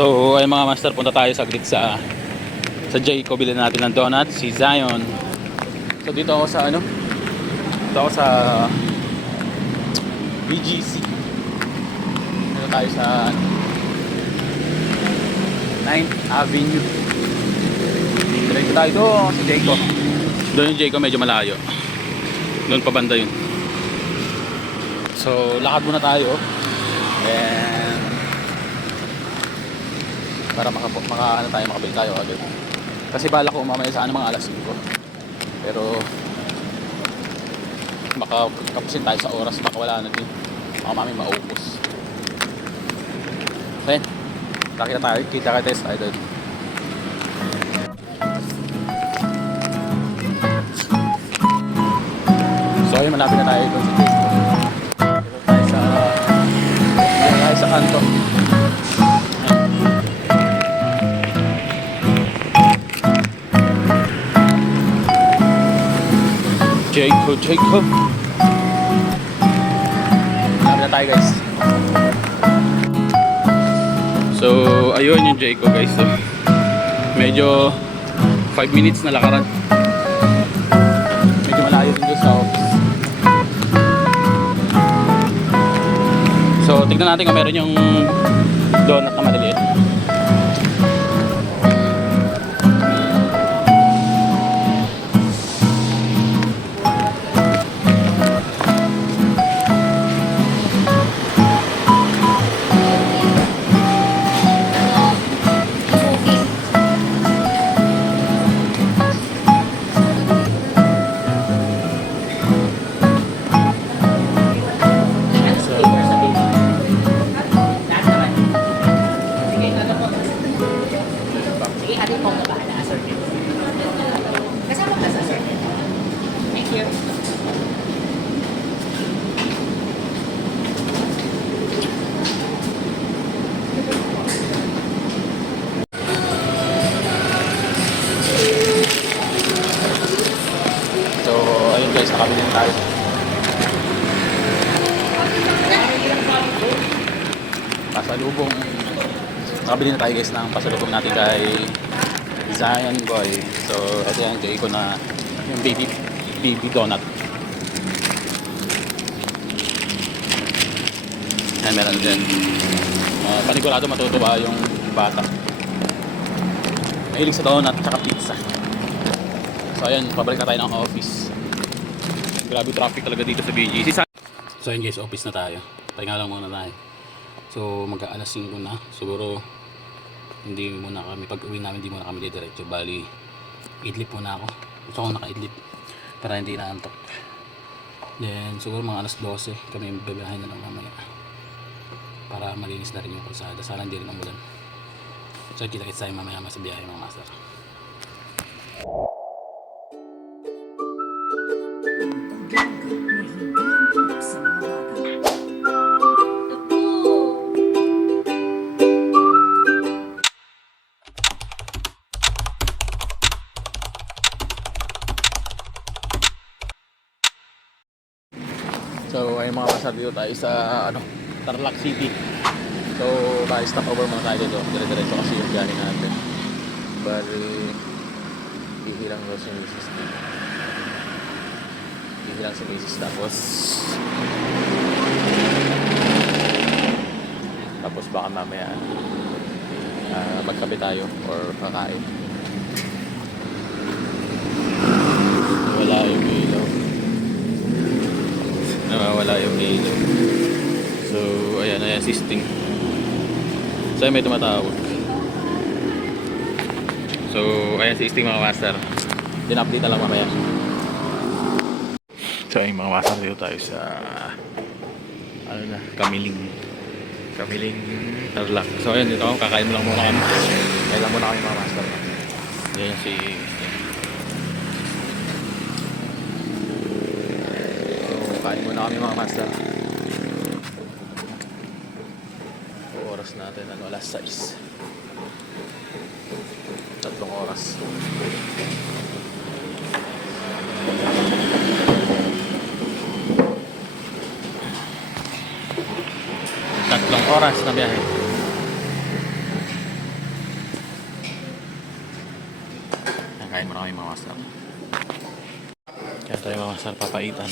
So ay mga master, punta tayo saglit sa Jayco, bilhin natin ng donut, si Zion. So dito ako sa dito ako sa BGC. Dito tayo sa 9th Avenue. Diretso tayo doon sa Jayco. Doon yung Jayco, medyo malayo. Doon pa banda yun. So lakad muna tayo. And para makabili tayo agad. Kasi bala ko mamaya sa mga alas 5. Pero kapusin tayo sa oras, baka wala na din. Baka mamaya maubos. Okay, kita tayo doon. So ayun, malapit na tayo doon sa Jayco. Dito tayo sa kanto. Jayco. Malapit na tayo, guys. So ayun yung Jayco, guys. So, medyo 5 minutes na lakaran. Medyo malayo din doon sa office. So tignan natin kung meron yung donut na maliliit. Guys, nakabili na tayo. Pasalubong. Nakabili na tayo, guys, ng pasalubong natin kay Zion Boy. So ito yung Jayco na yung baby donut. Ayan, meron din. Panigurado matutuwa yung bata. Mahilig sa donut at pizza. So ayan, pabalik na tayo ng office. Grabe traffic talaga dito sa BGC. So ayun, guys, office na tayo. Pahinga lang muna tayo. So mag-aalas 5 na. Siguro hindi muna kami, pag uwi namin hindi muna kami diretso. Bali idlip muna ako. Gusto ko naka-idlip para hindi naantok. Then siguro mga alas 12 kami babiyahin na lang mamaya para malinis na rin yung kalsada. Sana hindi rin umulan. So kita-kits tayo mamaya sa biyahe, mga master. So ay mga master, dito tayo sa Tarlac City. So bali stop over muna tayo dito. Dire-diretso kasi yung biyahe natin. Bali hihilang daw si Mrs. dito. Hihilang si Mrs. Tapos baka mamaya magkape tayo or kakain. Wala yung ilaw. Nawawala yung ilaw. So ayan, assisting. So may tumatawag. So ayan, assisting, mga master. Din-update na lang mamaya. So ayun, mga master, dito tayo sa Kamiling Tarlac. So ayun, dito ako, kakain mo lang muna kami. Kailan muna kami, mga master. Ayan si kain muna kami, mga master. Oras natin alas 6. 3 oras. Oras na biyahe. Kain muna kami mga master. Kaya tayo mga master papaitan.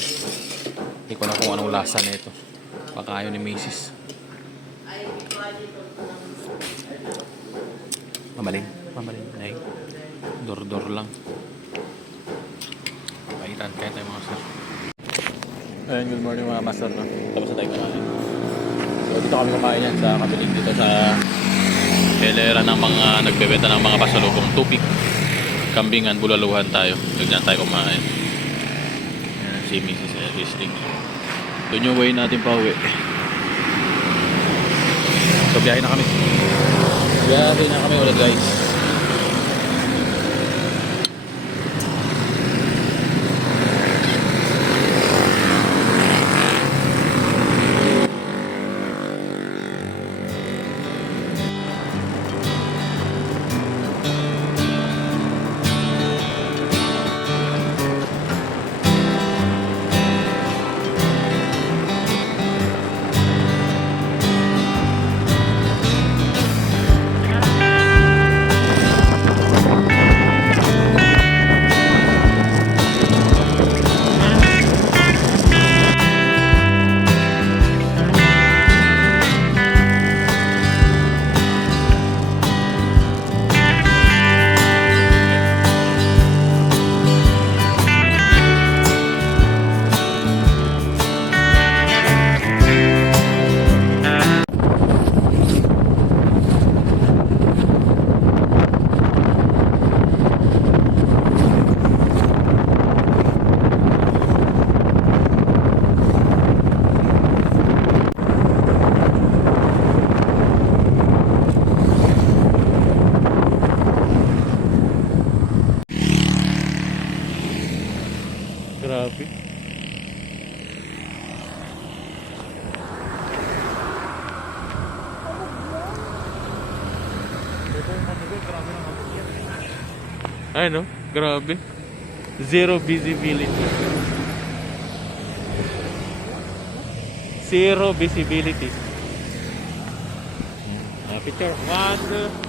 Hindi ko na kung anong lasa na ito. Baka ayaw ni Macy's. Mamaling. Ay, dor lang. Papaitan. Kaya tayo mga master. Ayun, good morning mga master. No? Tapos na tayo kumain. So dito kami kumain yan sa kabiling dito sa hilera ng mga nagbebenta ng mga pasalubong tupik. Kambingan, bulaluhan tayo. Bigyan tayo kumain. Ayan, si Mrs. Listing. Doon yung way natin pa uwi. So biyahe na kami. Biyahe na kami ulit guys. Grabe. Ay no, grabe. Zero visibility. Zero visibility. Picture. 1, 2.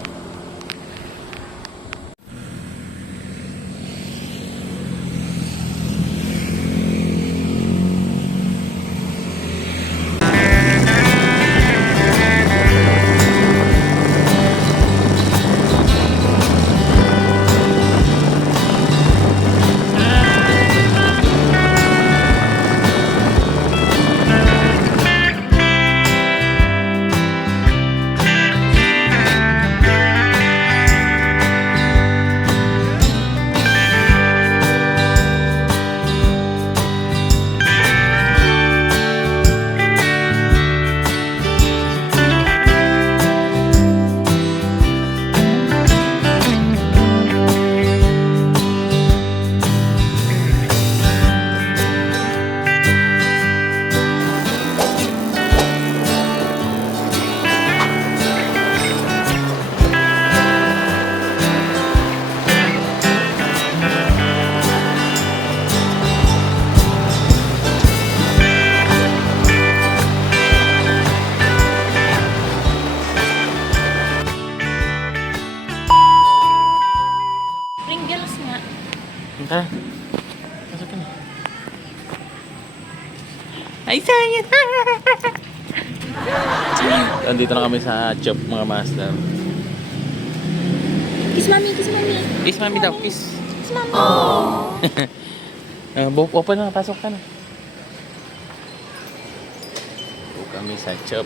Pringles nga. Ha? Pasok ka na. Ay, sayang! Andito na kami sa Chop mga master. Kiss mami, kiss mami. Kiss mami daw, kiss. Kiss mami. Open na, pasok ka na. Ito kami sa Chop.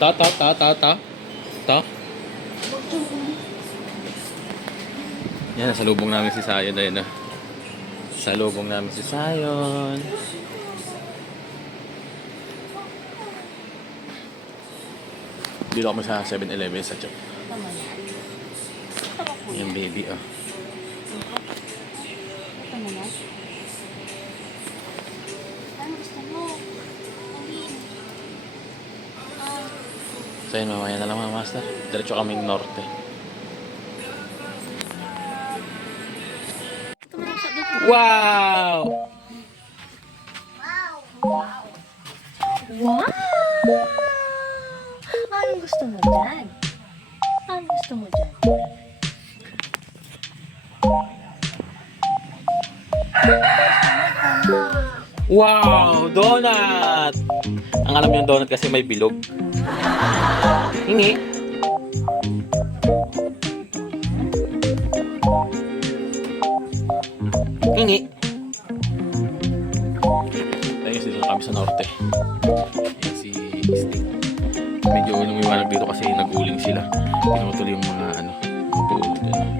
Ta. Yan, nasalubong namin si Sayon. Ayun na. Salubong namin si Sayon. Dito kami sa 7-Eleven sa Chop. Yung baby, oh. Ito mo na. Ano gusto mo? So yun, mamaya na lang mga master. Diretso kaming norte. Wow! Wow! Anong gusto mo dyan? gusto mo dyan? Wow! Donut! Ang alam niyo yung donut kasi may bilog. Hingi. Hingi. Tayo dito kami sa norte. Yan si Sting. Medyo lumiwanag dito kasi nag-uling sila. Pinutol yung mga mga pulo dyan. Ayan.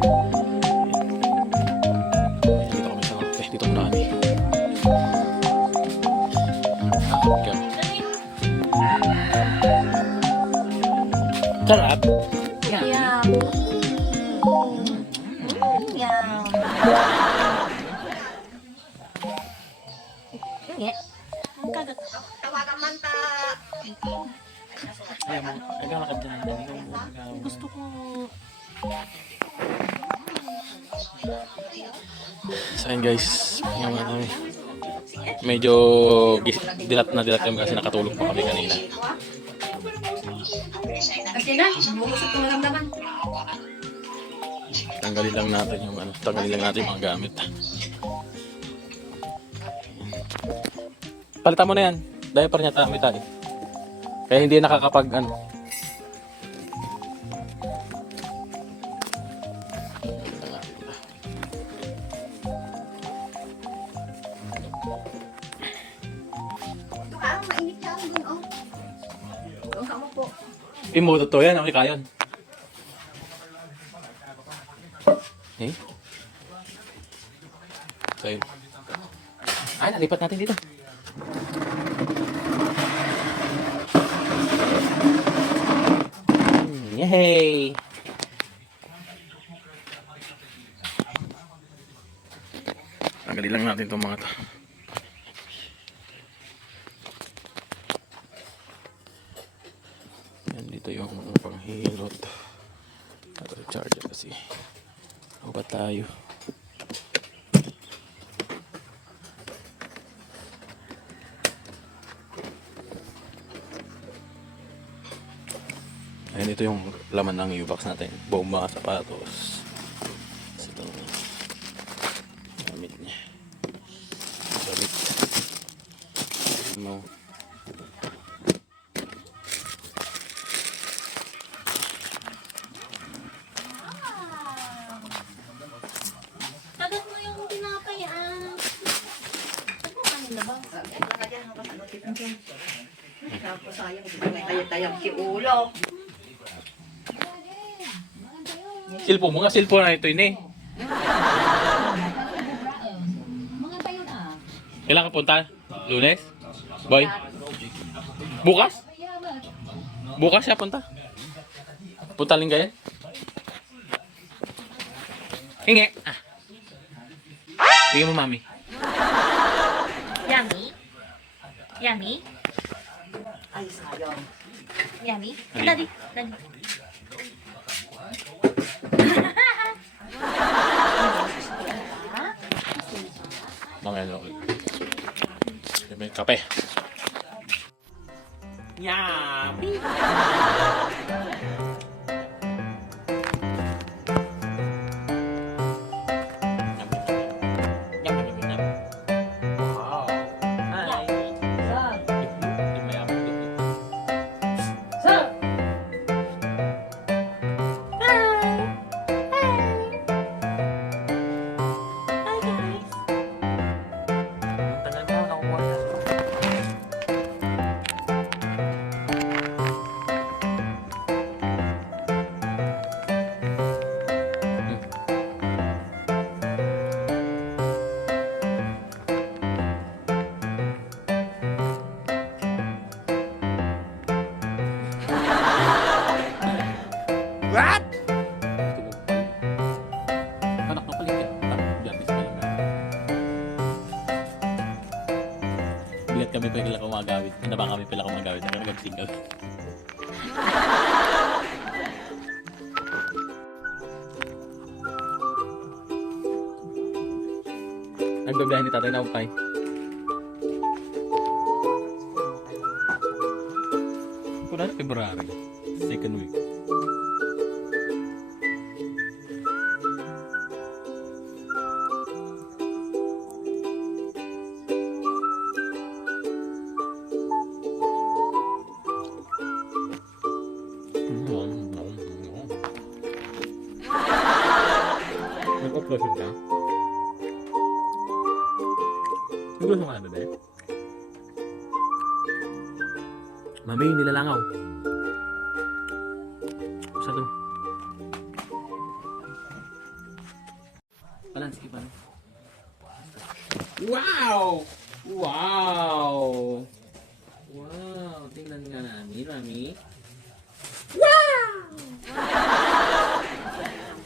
Dito kami sa norte. Dito muna kami. Sarap. Yum. Yum. Hindi. Ang kagat. Gusto ko. So yun guys, pahinga muna kami. Medyo dilat na dilat kami kasi nakatulog pa kami kanina. Kasi na, bukos ito lang naman. Tanggalin lang natin yung tanggalin lang natin yung mga gamit. Palitan mo na yan. Diaper niya tami tayo. Kaya hindi nakakapag Mainit ka din, oh. Ang kamo po. Imo to yan, okay kayon. Eh? So yun. Ay, nalipat natin dito. Yay! Tanggalin lang natin itong mga to. Yan dito yung panghilot. At recharger kasi. Huwag tayo. Ayan, ito yung laman ng U-box natin. Bomba, sapatos. Ito gamit niya. Salit. No. Tagat mo yung tinapay, ah. Ano kanila ba? Tapos sayang, tayo-tayo si ulo. Silpo mo nga, silpo na ito yun eh. Mga tayo na. Kailan ka punta? Lunes? Boy? Bukas? Bukas siya punta? Punta lang kayo? Hingi! Bigyan mo mami. Yummy? Yummy? Ay, sayang. Yummy? Ano? Daddy, daddy. Mga ano. May kape. Yummy! Wow! Hi! Hindi mayaman dito. Tagal mo nakuha na. What? Anak na pala yun. Diabetes pa lang. Bigat kami pala kumagawit. Pinabang kami pala kumagawit. Nagkakag-single. Nagbabiyahe ni tatay na upay. Kuna na February. Second week. Gusto ka? Gusto ka na, bebe? Mami, nilalangaw. Isa to. Palan, sige palan. Wow! Wow! Wow! Tingnan nga namin, mami.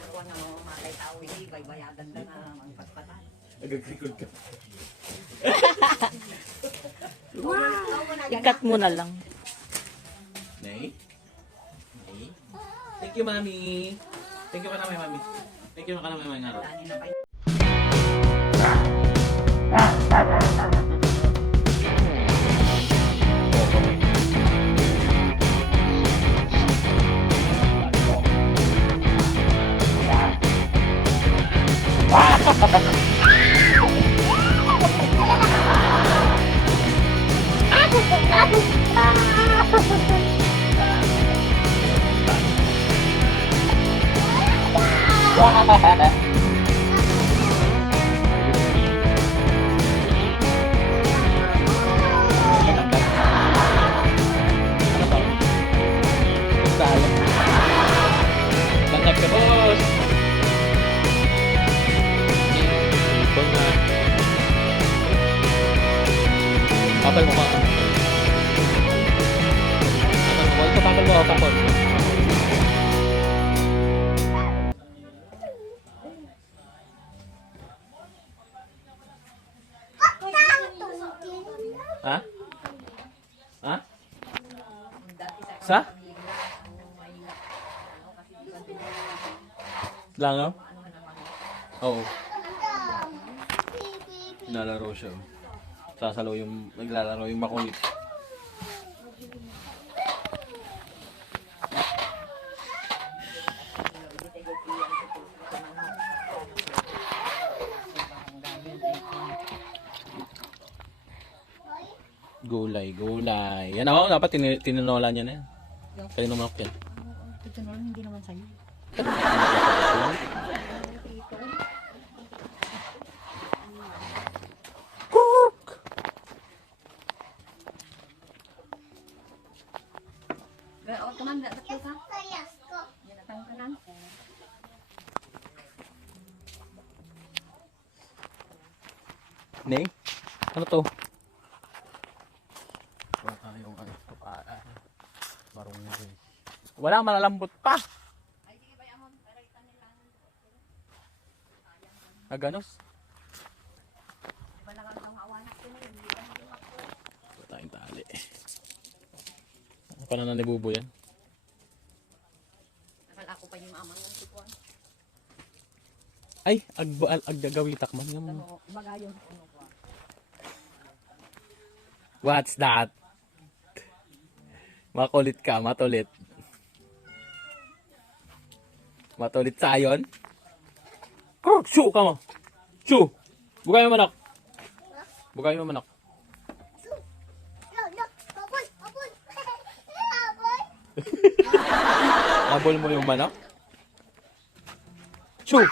Ako na mga makay tao, hindi baybayadan na na magpatpatan. Nag-record ka. Ikat mo na lang. Nay? Nay? Thank you, mami. Thank you ka naman, mami. Thank you ka naman, mami. Dani na kayo. Tangkap ka, boss! Ibang nga. Kapal mo ka. Kapal mo. Ito, kapal mo. Kapal. Ha? Ha? Sa? Langaw? Oo. Nalaro siya. Sasalo yung, naglalaro yung makulit. Gulay, gulay. Yan ako, dapat tininola niya na yan. Kaya numanok yan. Ito na lang, hindi naman sa'yo. Pero teman enggak betul kan? Ya datang kanan. Nay? Ano to? Wala tayong ano. Marunong. Wala, malalambot pa. Aganos? Wala tayong tali. Ano pa na nabubo yan? Nakal ako pa yung amang ng sikuan. Ay, aggagawi takman nga mo. Magayon. What's that? Makulit ka, matulit. Matulit sayon. Shoo ka mo. Shoo. Bugay mo manok. Bugay mo manok. Nabol mo yung manok? Shoo.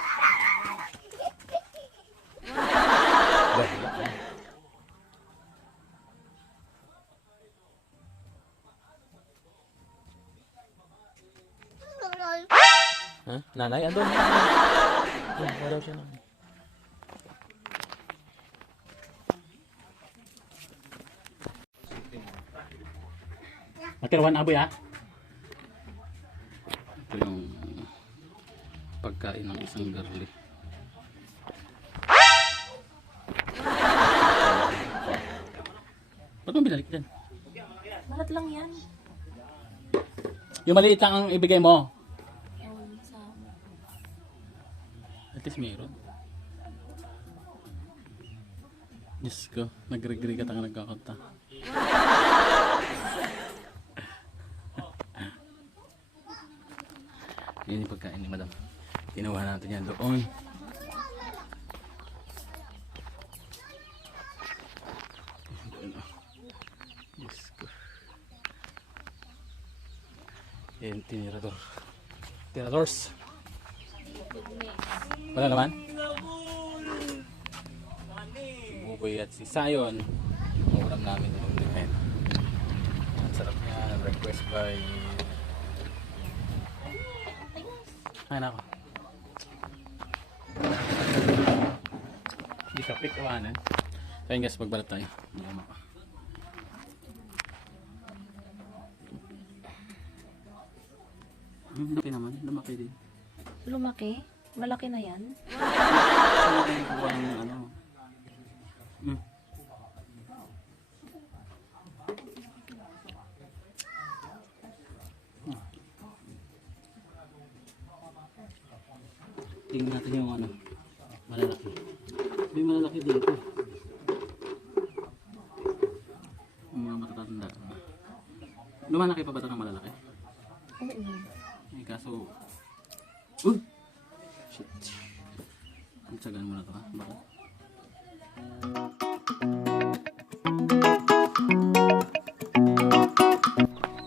Ha? Nanay, andun. Wala siya na. Matirawan aboy ha? Ito yung pagkain ng isang garli. Ba't mo binalik dyan? Balat lang yan. Yung maliit lang ang ibigay mo. At least mayroon. Diyos ko, nagregre ka tanga nagkakanta. Yan yung pagkain ni madam. Ginawa natin yan doon. Diyos ko. Yan, tinirador. Tiradors. Wala naman? Si Buboy at si Sayon. Ulam namin yung lipin. Ang sarap niya. Request by... Ay, nako. Hindi ka pick awanan. So yun guys, magbalat tayo. Lama pa. Laki naman, lumaki din. Lumaki? Malaki na yan? Saan natin kukuha ng ano? Tingnan natin yung ano, malalaki. May malalaki dito. Yung mga matatanda. Lumalaki pa ba ito ng malalaki? Oo. Ay kaso... Shit. Tsagaan mo na ito ha. Bakit?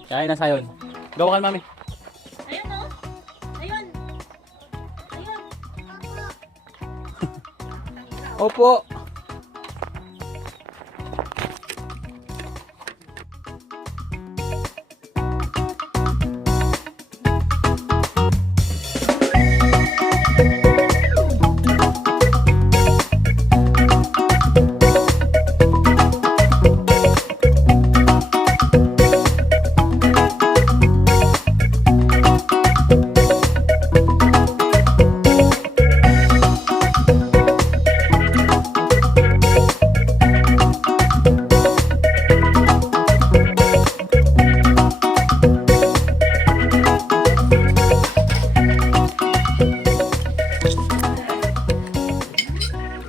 Kaya na sayon. Gawa ka mami. Ayun o! Ayun! Ayun! Opo.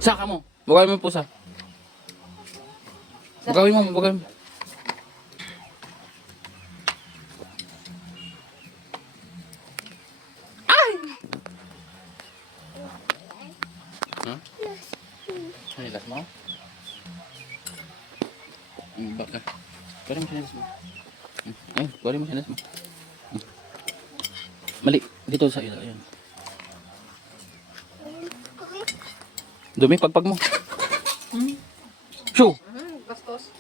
Saka mo. Bugawin mo yung pusa. Bugawin mo, bugawin mo. Ay! Huh? Ay, las mo? Baka. Kunin mo sinas mo. Ay, kunin mo sinas mo. Mali. Dito sa ilo. Ayan. Dumi, pagpag mo. Shoo! Bastos.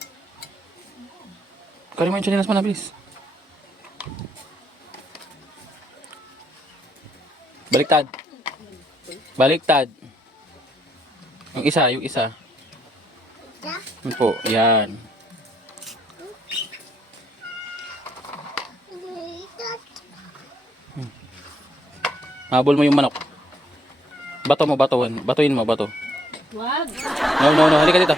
Kunin mo yung chinelas mo na, bilis. Baliktad. Baliktad. Yung isa, yung isa. Yun po, yan. Habol mo yung manok. Bato mo, batuin. Batuin mo, bato. Wag! No, halika dito.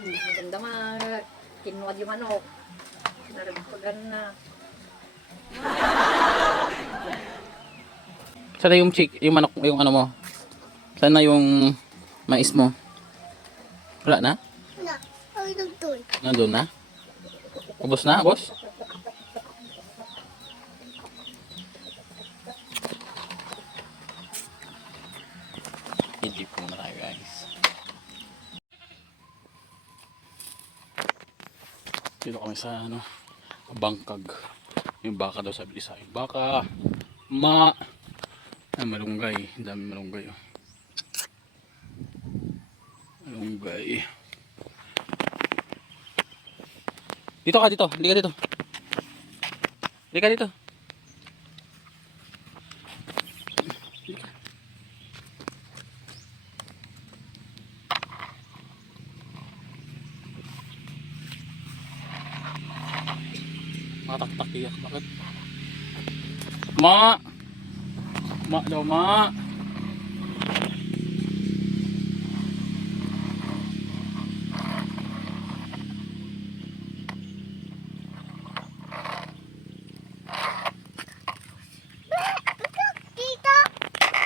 Maganda nga. Kinuwad yung manok. Naragpagan na. Saan na yung yung manok, yung ano mo? Saan na yung mais mo? Wala na? Na! Ay, nagtun! Nandun na? Ubos na, boss? Hindi po na tayo, guys. Dito kami sa ano, Bangkag. Yung baka daw sabi sa akin. Baka, malunggay. Ang dami malunggay. Oh. Malunggay. Dito ka, dito. Hindi ka dito. Hindi ka dito. Hindi ka. Mataktak iyak. Bakit? Ma daw, ma!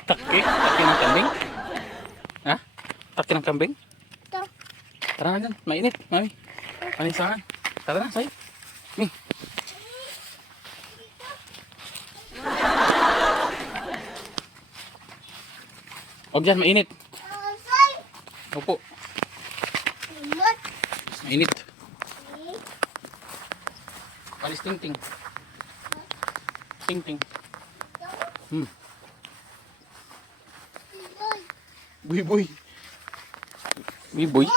Takki? Takki ng kambing? Ha? Takki ng kambing? Tara na dyan, mainit, mami. Panisahan. Tara na, sayo. Huwag dyan, mainit. Opo. Mainit. Alis ting-ting. Ting-ting. Biboy. Biboy.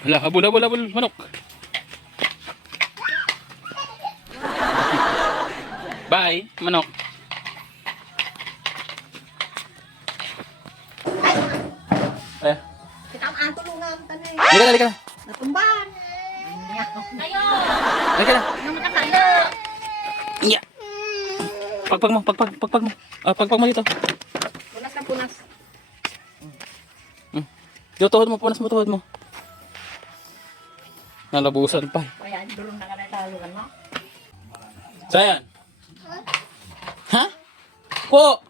Hala, habol, habol, habol, manok. Bye, manok. Eh, Kita ang tulungan tanay. halika na, halika na. Natumban. Halika na. Ano makakala? Iya. Pagpag mo, pagpag mo. Ah, pagpag mo dito. Punas na punas. Yung tuhod mo, punas mo tuhod mo. Nalabusan pa. Kaya dulong na ka na tayo ano? Sayan. Ha? Po.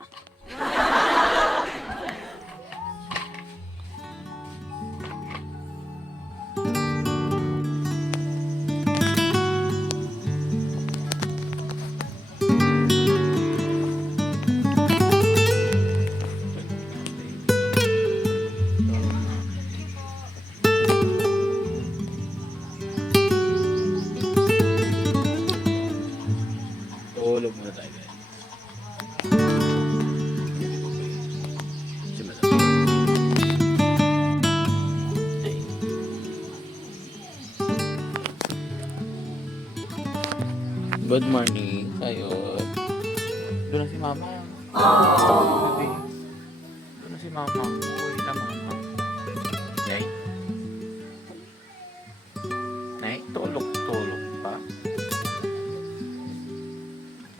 Tulog muna tayo guys. Si Madam. Ay. Good morning. Ayun. Doon na si Mama. Baby. Doon na si Mama. Ulit na Mama. Nay. Nay, tulog pa.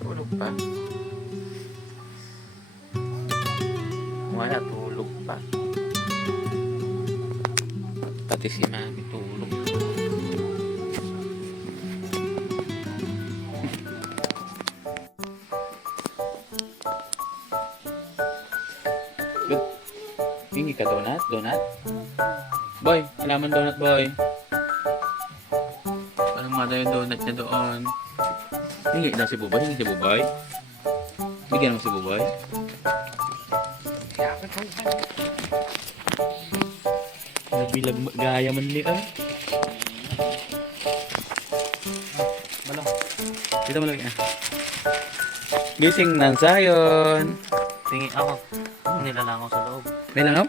Tulog pa. Wala, tulog pa. Pati si Mami tulog. Good. Hingi ka donut? Donut? Boy, alaman donut boy. Parang mada yung donut niya doon. Hingi daw si Buboy. Hingi si Buboy. Bigyan mo si Buboy. Nagbilag gaya man li ah. Malong. Dito mo lagi ah. Gising ng sayon. Tingin ako. Nilalangaw sa loob. May langaw?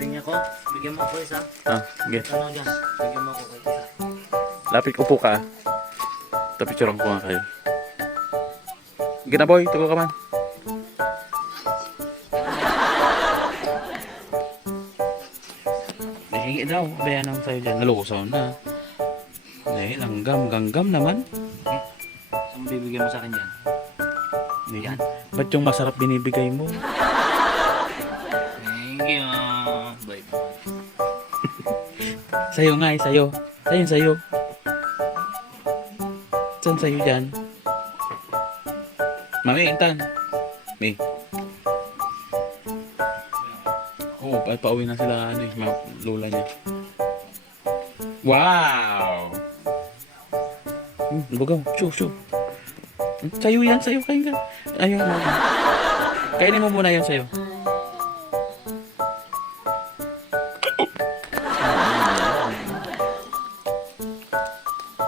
Tingin ako. Bigyan mo ako isa. Ah, sige. Ano dyan? Bigyan mo ako isa. Lapit upo ka. Tapicturean ko nga kayo. Gina boy, tugo ka man. Hingi daw, bayan naman sa'yo dyan. Nalukusaw na. Eh, langgam naman. Saan bibigyan mo sa akin dyan? Yan. Ba't yung masarap binibigay mo? Thank you. Bye. Sa'yo nga eh, sa'yo. Sa'yo. Saan sa'yo dyan? Mami, Intan. May. Oo, pauwi na sila, ano eh, mga lola niya. Wow! Lugaw, shoo. Sa'yo yan, sa'yo, kain ka. Ayun, mama. Kainin mo muna yan sa'yo.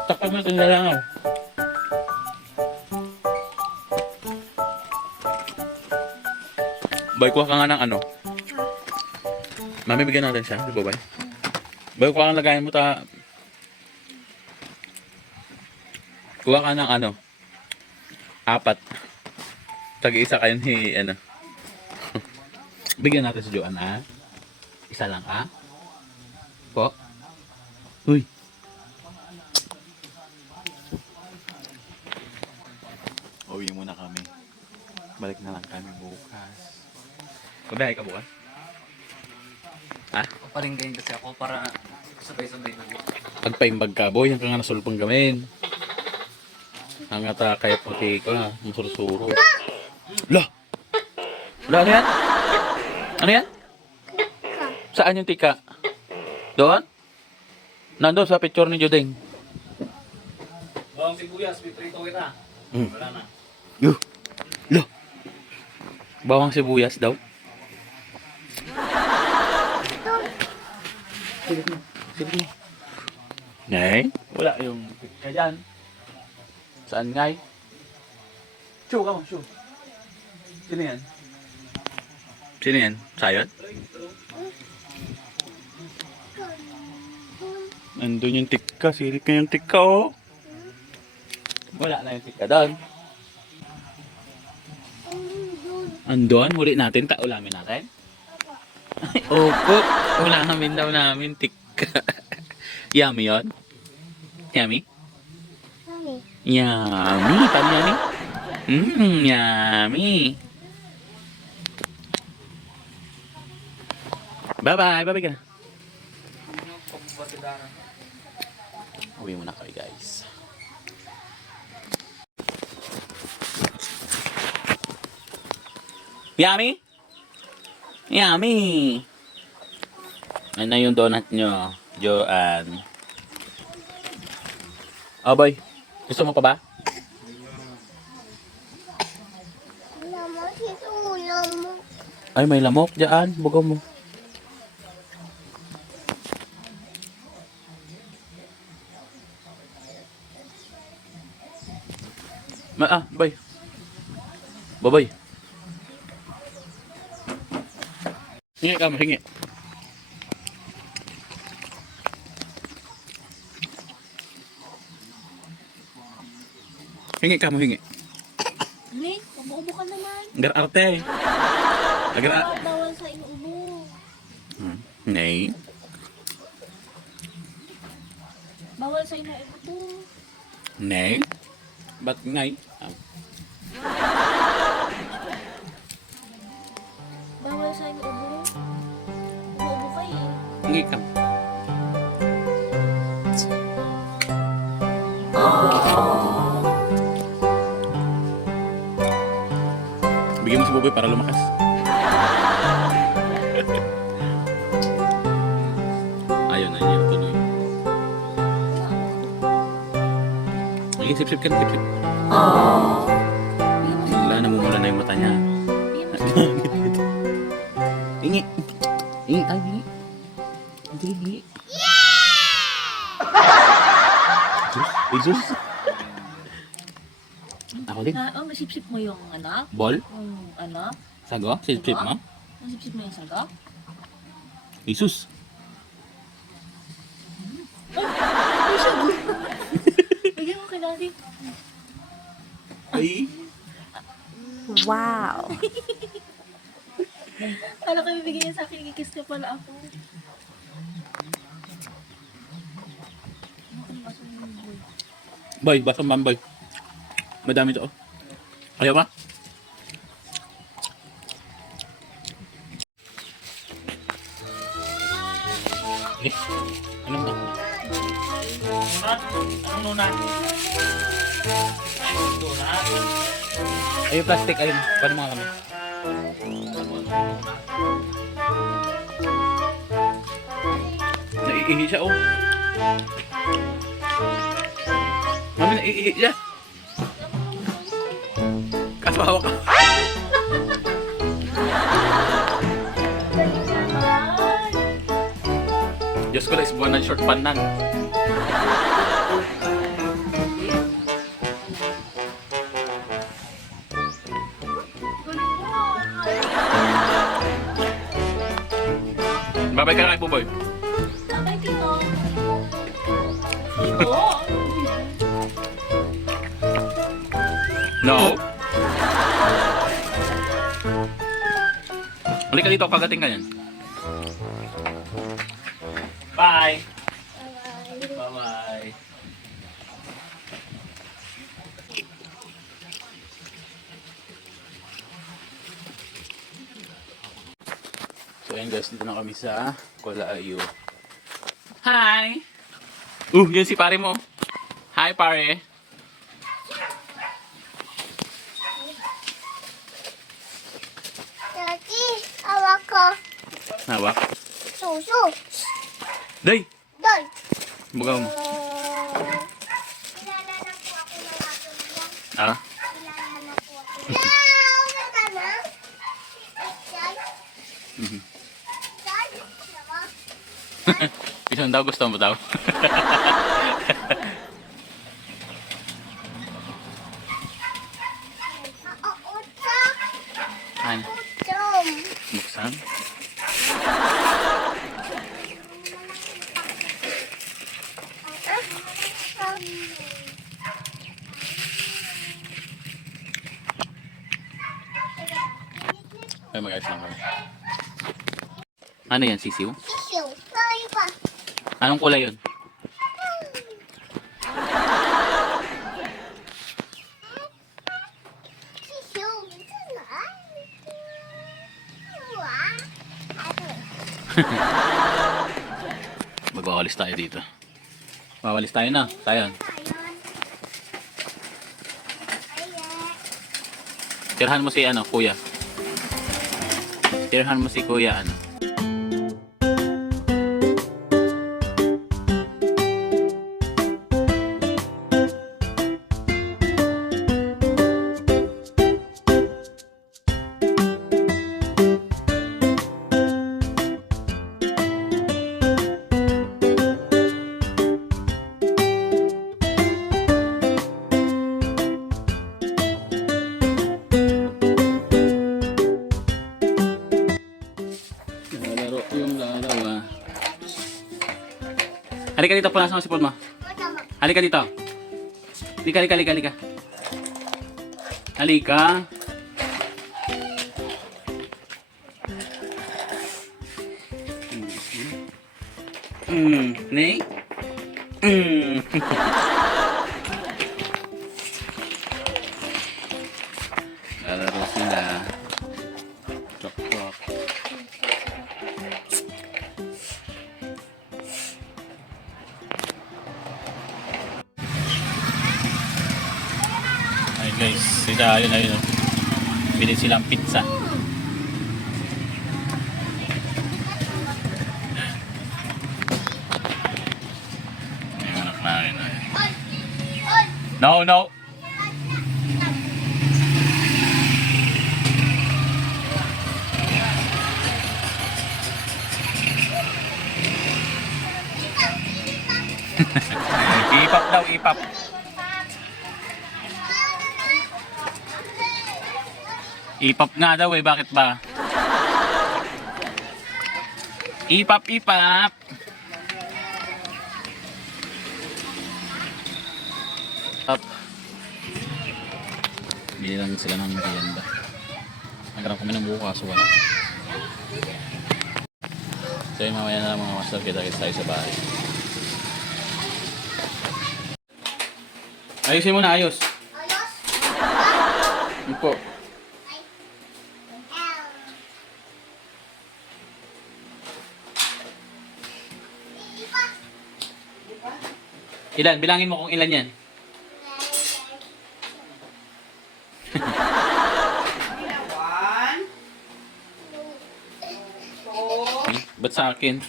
Takpan mo itong lalangaw. Bay, kuha ka nga ng ano. Mami, bigyan natin siya, di ba, bay? Bay, kuha ka ng lagayan mo ta. Kuha ka ng ano. 4. Tag-isa kayo ni, ano. Bigyan natin si Joanne, ah. Isa lang, ah. Po. Uy. Uwi muna kami. Balik na lang kami bukas. Mabihay ka bukas? Ha? Ako pa rin ganyan kasi ako para sabay-sabay na. Pagpaimbag ka, boy. Hanggang nga nasulpang gamin. Hanggang kaya puti ko na. Masurusuro. Lah! Wala, ano yan? Ano yan? Saan yung tika? Doon? Nandun sa picture ni Judeng. Bawang sibuyas, piprito kita. Wala na. Yuh! Lah! Bawang sibuyas daw. Silip mo. Silip mo. Nay? Wala yung tika dyan. Saan ngay? Shoo, come on, shoo. Sino yan? Sino yan? Sayot? Nandun yung tika. Silip ka yung tika, oh. Wala na yung tika doon. Andun? Huli natin? Ulamin natin? Ay, opo. Ulamin daw namin tika. Yummy yun? Yummy? Yummy. Paano yummy? Yummy. Bye-bye. Bye-bye ka na. Uwi muna kayo, guys. Yummy? Yummy! Ano yung donut nyo, Joanne? Oh, boy. Gusto mo pa ba? Lamok, ito lamok. Ay, may lamok dyan. Bugaw mo. Boy. Boy. Hingi ka mo, hingi. Hingi ka mo, hingi. Ni, ubo-ubo ka naman. Gar-arte. Bawal sa inuubo. Nay. Bawal sa inuubo. Nay. Ba't ngay? Bawal sa inuubo. Ubo-ubo ka eh. Hingi ka. Bigyan mo si Boboy para lumakas. Ayun na niya, tuloy. Sige, sip-sip ka na, sip-sip. Wala, namumula na yung mata niya. Hingi. Hingi tayo, hingi. Hingi, hingi. Jesus. Ako din. Nasipsip mo yung anak? Ball? Yung anak? Sago? Sip-sip mo? Nasipsip mo yung saga? Jesus. Bigyan mo kay daddy. Ay. Wow! Kala ko bibigyan niya sa akin, kikis ka pala ako. Boy, basang bamboy. Madami to. Ayaw ba? Eh, ano ba? Anong nuna? Ayun, plastic. Ayun. Paano mga kami? Naiihi siya, oh. Mami, naiihi siya. Kaso hawak ka. Diyos ko na isbuhan ng short panan. Babay ka na kay Buboy. Tatay, Tito. Tito? No. Halika dito, kagating ka yan. Bye. Bye-bye. So ayan guys, dito na kami sa Kuala Ayu. Hi! Yun si pare mo. Hi pare. Daddy, awak ko. Hawak. Susu. Day! Doy. Bugaw mo. Kilala na po ako ng ato niya. Ah? Kilala na po ako. Wow! Mata na. Dad? Mhm. Dad? Diba? Isang daw gusto mo daw. Ano? Buksan? Ay, mag-ayos lang kami. Ano yan, sisiw? Anong kulay yun? Magwawalis tayo dito. Wawalis tayo na. Tayo. Tirahan mo si ano, kuya. Tirahan mo si kuya ano. Laro yung larawa. Halika dito, punasan mo si Paul mo. Halika dito. Halika, halika, halika, halika. Halika. Ning? Laro sila. Chok, chok. Ay guys, sila ayun. Bili silang pizza. Yung anak namin. No, no. Ipap daw, ipap. Ipap nga daw eh, bakit ba? Ipap, ipap. Up. Bili lang sila ng merienda. Nagkarap kami ng bukas, wala. So yung mamaya na lang mga master, kita-kita tayo sa bahay. Ayusin mo na, ayos. Ayos? Po. Ilan? Bilangin mo kung ilan yan. Ba't sa akin?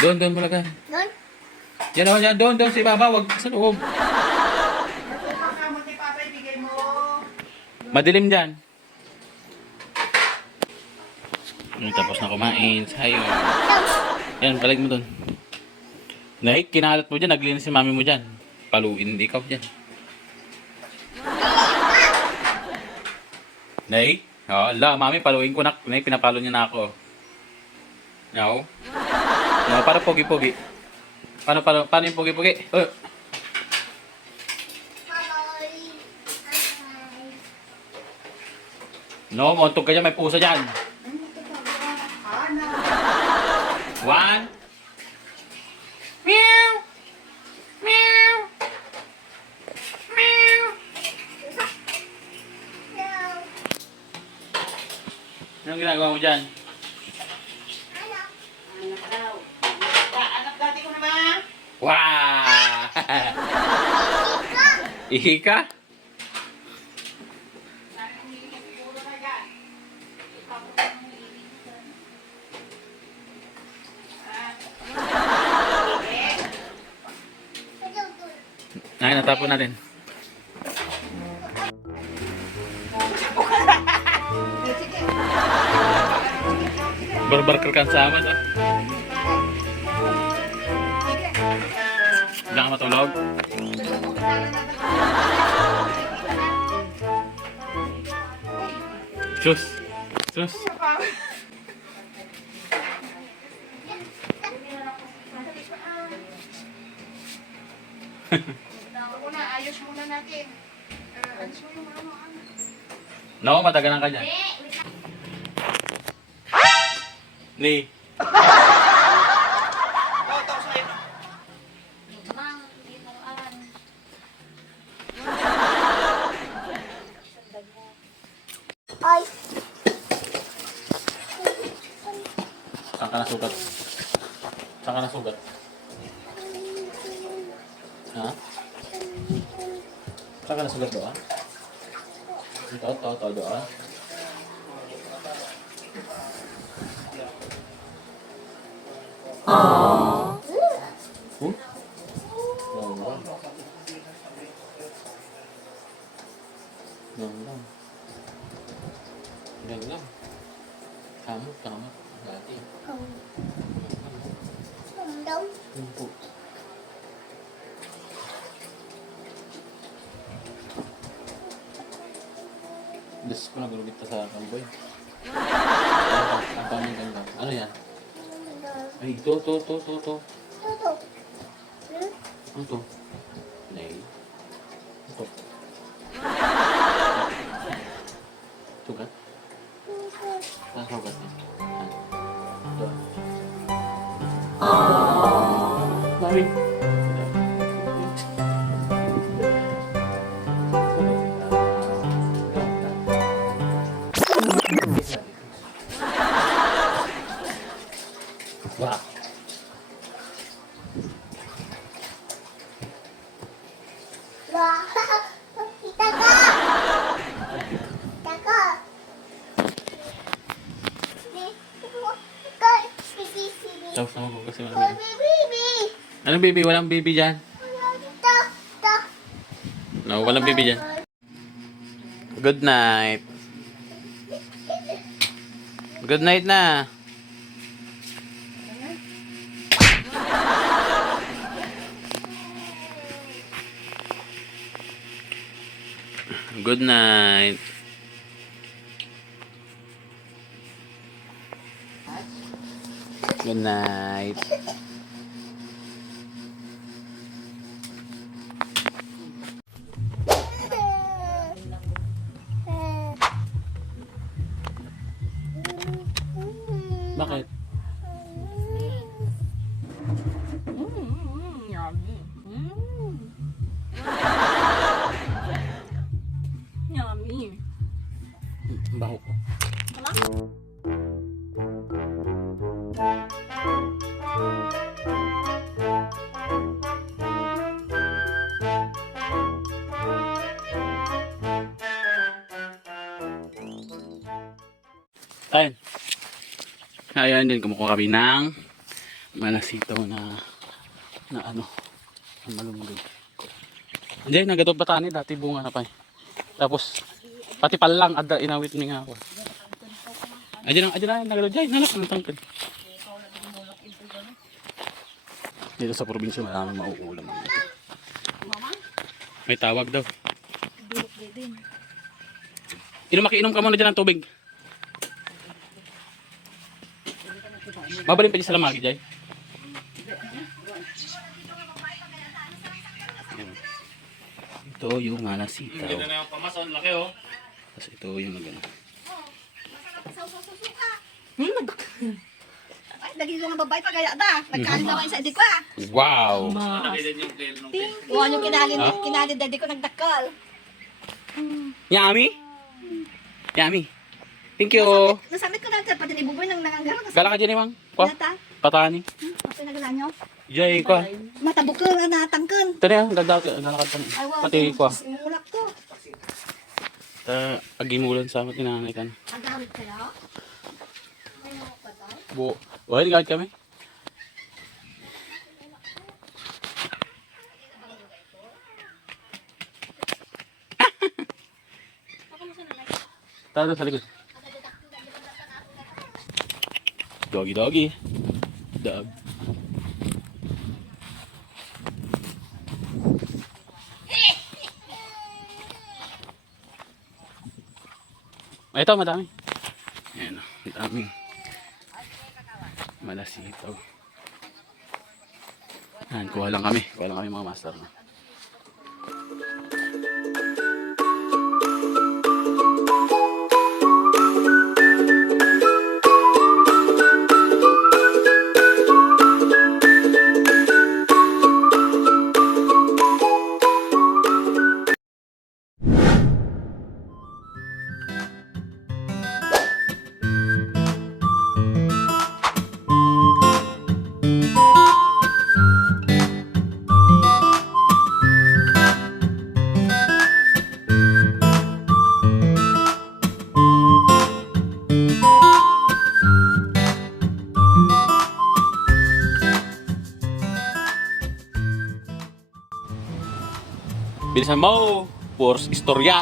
Doon, malaga. Doon? Yan ako dyan, doon sa ibaba, wag sa loob. Madilim dyan. Tapos na kumain, sayo. Yan, balik mo doon. Naik, kinalat mo dyan, naglinis si mami mo dyan. Paluin, ikaw dyan. Naik? Oh, ala, mami, paluin ko na. Naik, pinapalo niya na ako. No? No, para pogi-pogi. Paano yung pogi-pogi? No, montog ka dyan, may pusa dyan. 1. Meow! Meow! Meow! Anong ginagawa mo dyan? Anak dati ko naman. Wow! Ihi ka? Ay, natapon natin. Barbar ka sa amin, ah. Tulog. Sus. Sus. Una, ayos muna natin. Ayos mo yung ano. No, matagalan ka dyan. Ni. Mang, dito an. Ay. Saan ka nasugat? Saan ka nasugat? Ha? Saan ka nasugat doon? Ito doon. Huh? Lang. Lang. Kamot. Dati. Daw. Tumpo. Diyos ko, nagulugit ka sa kamboy. Ang paming ganda. Ano yan? Ay, ito. Toto. Ano to? Nail. Ito. Sugat? Saan sugat niya? Ito. Mami. Wow. Wah. Kita ka. Tapos naman ko kasi Oh, walang baby. Anong baby? Walang baby dyan. Ta. No, walang baby dyan. Good night. Good night na. Good night. Good night. Bakit? Yummy. Yummy. Baho ko. Ayun. Ayun din, kumukuha kami ng malasito na ano, ang malunggay. Hindi, nagatog batani, dati bunga na pa eh. Tapos, pati palang, ada, inawit ni nga ako. Adyan na, nagatog dyan, nalak, natangkad. Dito sa probinsya, maraming mauulam. May tawag daw. Makiinom ka muna dyan ng tubig. Mabalin pa dyan sa lamagi, Jay. Ito yung malasitaw. Ganda na yung pamason, laki oh. Tapos ito yung magano. Ay, lagi yung babae pa kaya da. Nagkain na kayo sa adik ko ah. Wow! Laki din yung tail nung tail. Iwan yung kinalin daddy ko nagdakal. Yummy? Yummy. Thank you. Nasamit ko na ito, pati ibuboy ng nanganggaro. Gala ka dyan, Imang. Kwa? Nata? Patani. Pati nagala nyo? Jay, kwa. Matabok ko na natangkan. Ito na yan, lalakad pa. Pati kwa. Mulak ko. Agimulan sa amin, tinanay ka na. Ang gamit kayo? Wala, nagkakit kami. Tara sa likod. Doggy. Dog. Ito, madami. Ayan, madaming malasitaw. Ayan, kuha lang kami. Kuha lang kami mga master. Bilisan mo! Purs istorya!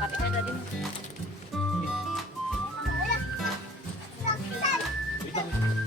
Kapit na daddy mo. Wait lang.